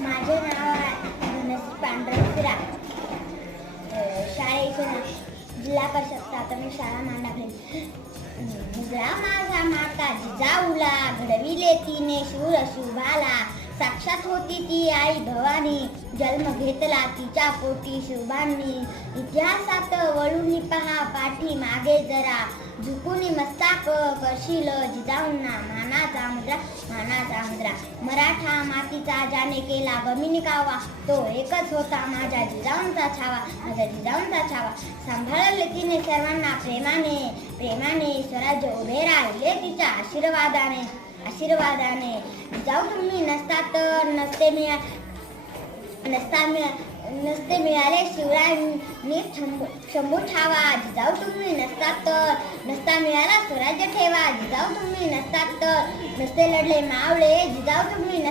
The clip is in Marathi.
माझे नाव आहे धनश्री पांडुरंग सिरा. शाळेचे नाव जिल्हा परिषद प्राथमिक शाळा मांडाफळी. मुद्रा माझा माता जिजाऊला, घडविले तिने शूर शुभाला. साक्षात होती ती आई भवानी, जन्म घेतला तिच्या पोटी शुभांनी. इतिहासात वळून पहा पाठी मागे जरा, झुकून मस्तक करशील जिजाऊंना मानाचा मुद्रा, मानाचा मुद्रा. मराठा मातीचा ज्याने केला गमिनी कावा, तो एकच होता माझ्या जिजाऊंचा छावा, माझ्या जिजाऊंचा छावा. सांभाळले तिने सर्वांना प्रेमाने, प्रेमाने. स्वराज्य उभे राहिले तिच्या आशीर्वादाने, आशीर्वादाने. जिजाऊ तुम्ही नसता तर नसते मिळाले शिवरायांनी शंभू ठावा. जिजाऊ तुम्ही नसता तर नसता मिळाला स्वराज्य ठेवा. जिजाऊ तुम्ही नसता तर नसते लढले मावळे. जिजाऊ तुम्ही